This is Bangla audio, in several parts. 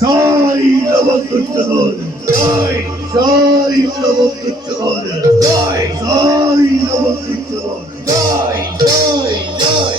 জয় নবকুঞ্চন, জয় জয় নবকুঞ্চন, জয় জয় নবকুঞ্চন, জয় জয় জয়।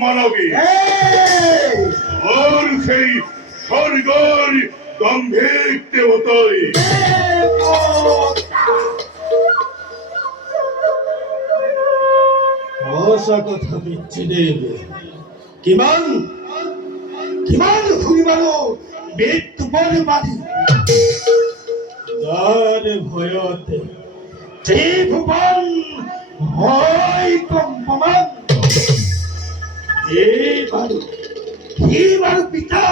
মানবী আর সেই স্বর্গের গম্ভীর দেবতাই ভাষা কথা বিচ্ছেদের কিমান কিমান ঘুরিবালো মৃত্যু পরে বাড়ি যার ভয়তে যে ভুবন হয় কম্পমান এইবাৰ পিতা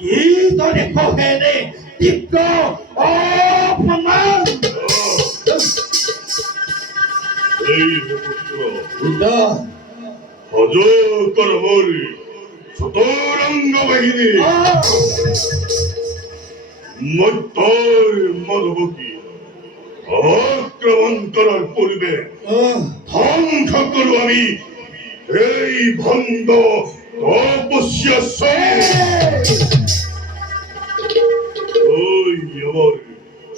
কি দৰে কহেনে তীব্ৰ অপমান অযোগ্যর হরি চতুরঙ্গ বাহিনী মধ্যর মধুবকী আক্রমণ করার পূর্বে ধ্বংস করব আমি এই ভণ্ড তপস্যা ওই আমার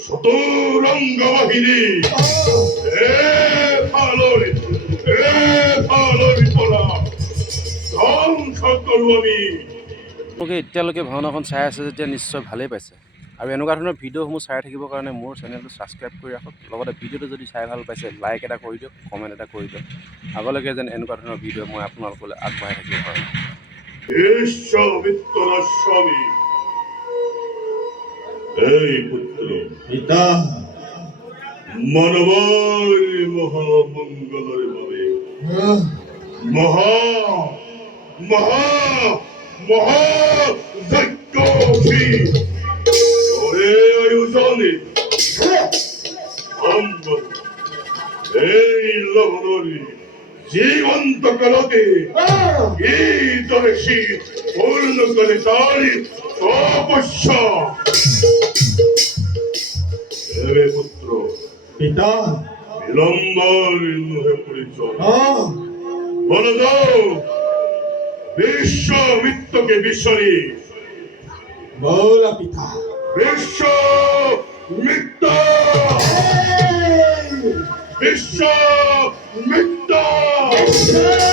চতুরঙ্গ বাহিনী এতিয়ালৈকে ভাওনাখন চাই আছে যেতিয়া নিশ্চয় ভালেই পাইছে। আৰু এনেকুৱা ধৰণৰ ভিডিঅ'সমূহ চাই থাকিবৰ কাৰণে মোৰ চেনেলটো ছাবস্ক্ৰাইব কৰি ৰাখক। লগতে ভিডিঅ'টো যদি চাই ভাল পাইছে লাইক এটা কৰি দিয়ক, কমেণ্ট এটা কৰি দিয়ক। আগলৈকে যেন এনেকুৱা ধৰণৰ ভিডিঅ' মই আপোনালোকলৈ আগবঢ়াই থাকিব পাৰোঁ। বিশ্বামিত্র স্বামী, এই পুত্র পিতা মানবর মহামঙ্গলের ভাবে আহ, মহা মহা মহা যজ্ঞী ওরে আয়োজনে সম্ভব এই লগ্নরি জীবন্ত কালকে আহ, এই দর্শী পূর্ণ করে তারি তপস্যা। হে পুত্র পিতা বিলম্বর নহে পরিচয় আহ, বলে দাও বিশ্বামিত্রকে বিশ্বরী বলা পিতা বিশ্বামিত্র এই, বিশ্বামিত্র ঈশ্বর!